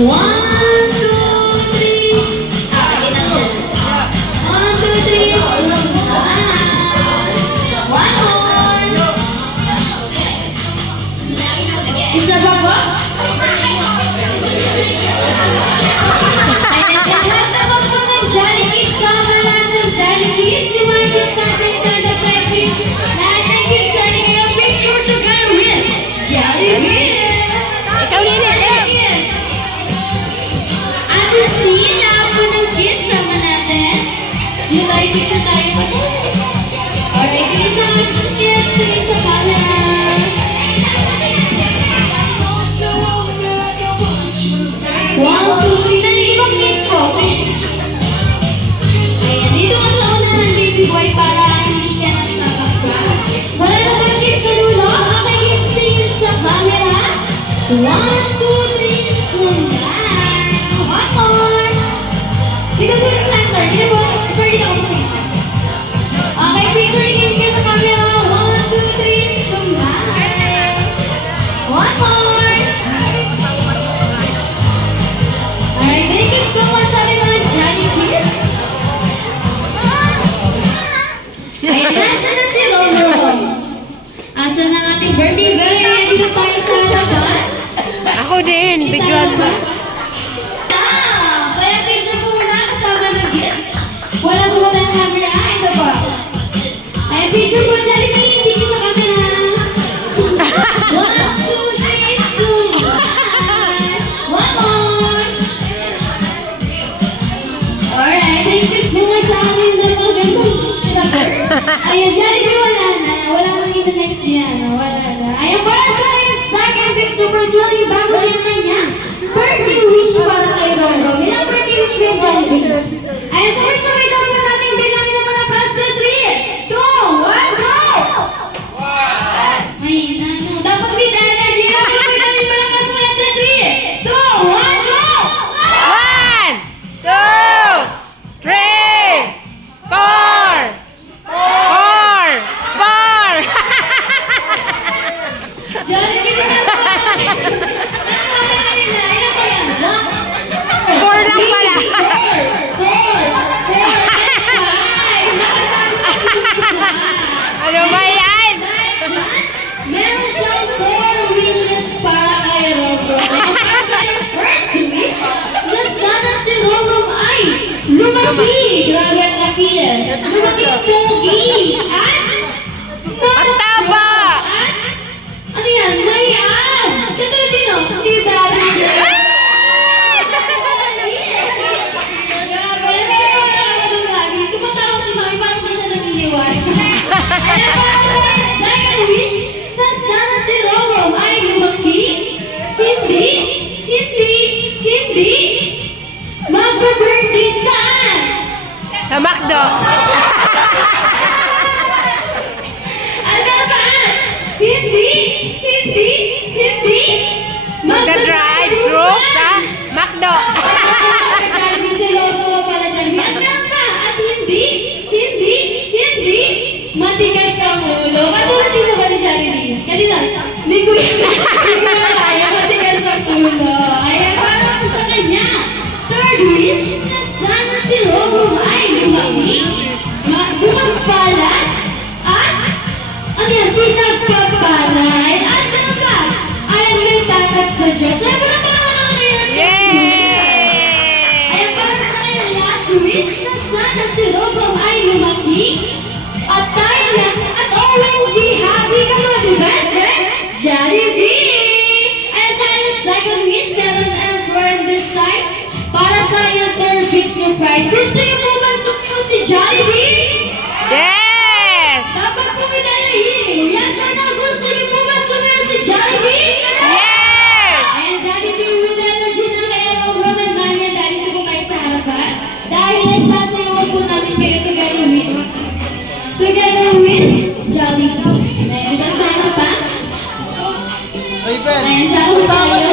One, two, three. One, two, three. One more. Isa pa ba? Ayan, lahat na ba po ng Jolly Kids? Sama lahat ng Jolly Kids. Yung mga kids natin sa the Play Kids. Lahat ng kids sa inyo. Picture together with Jolly Kids. Ikaw din eh. Nilay picture tayo kasi. Alright, tingin sa kids, tingin sa camera. One, two, three. Nalili kong kids po, kids. Ayan, dito ka sa una ng baby boy para hindi ka na nakakakra. Wala na ba kids sa lulo? Okay, kids, tingin sa camera. One, two, three, smile. One more. Dito po yung center. Dito po. Sorry, dito ako sa center. Okay, picture tingin kayo sa camera. One, two, three, smile. One more. Alright, thank you so much sa ating mga Jolly Kids. Ay, nasa na si Ron. Asa na ating birthday boy? Dito tayo sa harapan. Ako din, bigyan mo. Kaya picture po muna kasama ng gift. Wala po ng camera. Ito po. Ay, picture po dyan. Hindi ka sa camera. One, two, three, smile. One more. Alright, thank you so much sa ating napagandang. Ayan, Jollibee wala na. Wala nang ito next yan. Wala na. Ayan, para sa aking second picture personal, yung bago din na niya. Birthday wish para kay Rondo. May lang birthday wish kay Jollibee. Ayan, sabay-sabay daw po natin bilangin naman ang class sa 3, 2, 1, go! Ay, ano. Dapat with energy. Dapat bilangin mo lang class mo natin 3, 2, 1, go! 1, 2, 3, 4, 4. Jollibee din natin. Nakakala nila. Ilan pa yan? 1, 4 lang pala. Ano ba yan? Meron siyang 4 wishes para kay Romrom. Ang first wish na sana si Romrom ay lumaki. Grabe ang laki eh. Lumaki pogi. At Ang taba. At ano yan? May abs. Katulad din o. Ni Daddy J. Grabe. Naniniwala ka ba dun lagi? Tumatawa si Mami parang hindi siya naniniwala. Ayan para sa second wish na sana si Romrom ay lumaki. Hindi magbe-birthday saan? Sa McDo. Ano ba? Hindi Magda-drive-thru sa McDo. Jollibee, seloso mo pala Jollibee. Ano ba? At hindi matigas ang ulo. Katulad dito ba ni Jollibee? Kanina, hindi ko kaya matigas ang ulo. Ayan, para sa kanya. Third wish na sana si Romrom ay lumaki, bukas pala, at ano yan, pinagpapalay, at ano ba? Ayan, may tatas sa Diyos. Ay, wala pa naman ako ngayon. Yay! surprise. Gusto niyo po ba sumyo si Jollibee? Yes! Dapat po inalayin. Yes or no? Gusto niyo po ba sumyo si Jollibee? Yes! Ayan, Jollibee with energy na kayo. Roman Mami, dahil po kayo sa harapan. Dahil sasayaw po namin kayo together with Jollibee. Ayan, dahil sa harapan. Ayan, sa harapan tayo.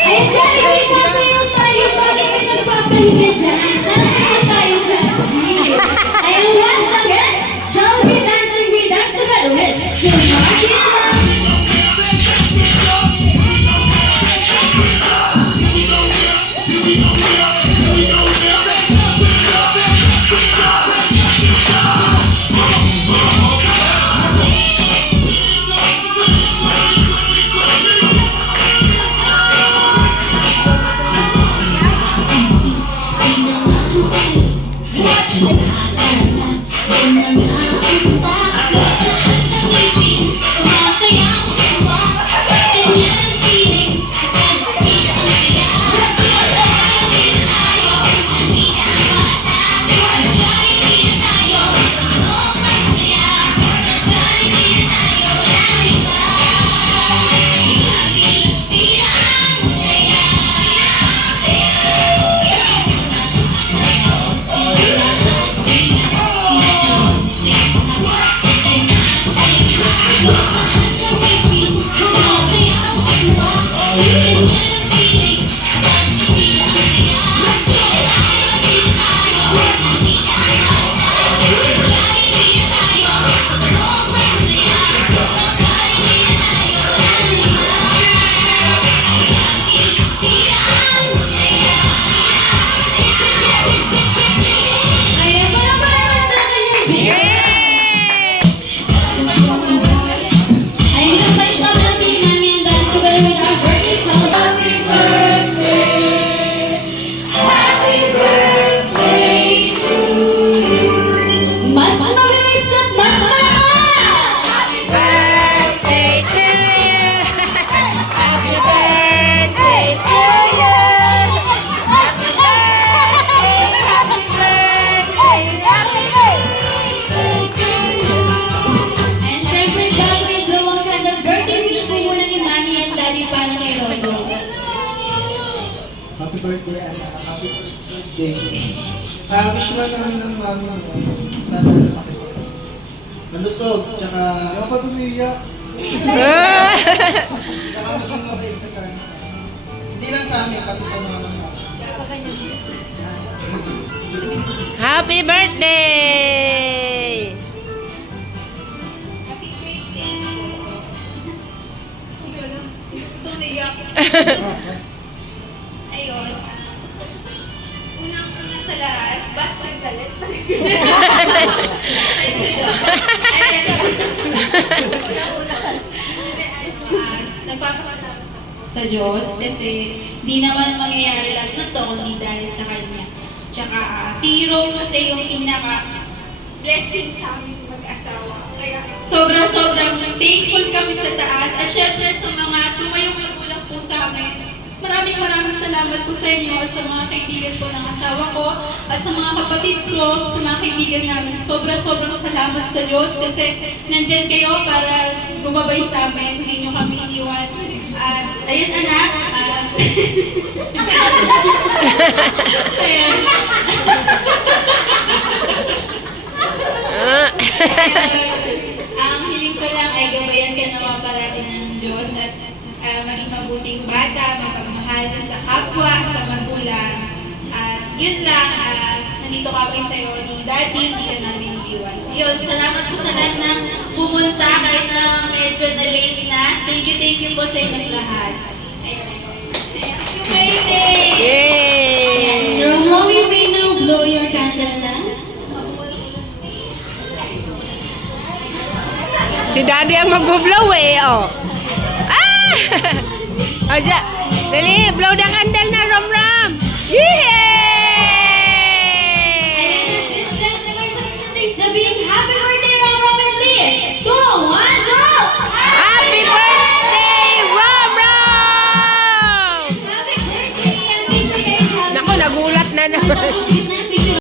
Ayan, Jollibee, sasayaw tayo. Bakit ka nagpapahinga dyan? Sasayaw tayo, Jollibee. Ayan, once again, Jollibee dancing with us together with Sumakina. Ayan, pala natin yung Ayun yung place na natin namin ang dahil together with our birthday celebration. Happy birthday to you. Mas mabilis at mas malakas! Happy birthday to you! Happy birthday to you! Happy birthday! Happy birthday! Happy birthday to you! And syempre, gagawin blow ang candle. Birthday wish po muna ni Mami at Daddy para kay Rodo. Happy birthday, anak. Happy birthday. Wish mo namin ng mami mo. Sana malusog, tsaka dapat umiyak. Tsaka maging mabait ka sana sa amin. Hindi lang sa amin, pati sa mga kasama. Happy birthday! Ayun. Unang-una sa lahat, ba't nagalit? Ayan. Unang-una sa lahat. Nagpapasalamat ako sa Diyos kasi di naman mangyayari lahat na to kundi dahil sa Kanya. Tsaka si Rome kasi yung pinaka-blessing sa amin mag-asawa. Kaya sobrang thankful kami sa taas. At syempre sa mga tumayong magulang po sa amin. Maraming salamat po sa inyo at sa mga kaibigan po ng asawa ko at sa mga kapatid ko, sa mga kaibigan namin. Sobrang salamat sa Diyos kasi nandyan kayo para gumabay sa amin, hindi nyo kami iniwan. At ayun anak, ayan. Ang hiling ko lang ay gabayan ka naman parati ng Diyos at maging mabuting bata, mapagmahal sa kapwa, sa magulang. At yun lang, nandito kami sa iyo ni Daddy, hindi ka namin iiwan. Yun, salamat po sa lahat na pumunta kahit na medyo na late na. Thank you po sa inyong lahat. Happy birthday! Yay! Jerome, you may now blow your candle na. Si Daddy ang mag-blow eh, oh. Ah! O, dyan. Dali, blow the candle na, Ram! Yay! Ayan, this next sabay-sabay sabihin, Happy birthday, Ram and Lee! 2, 1, go! Happy birthday, Ram! Happy birthday! Ang teacher kayo, Naku, Nagulat na naman. Tapos gitna yung picture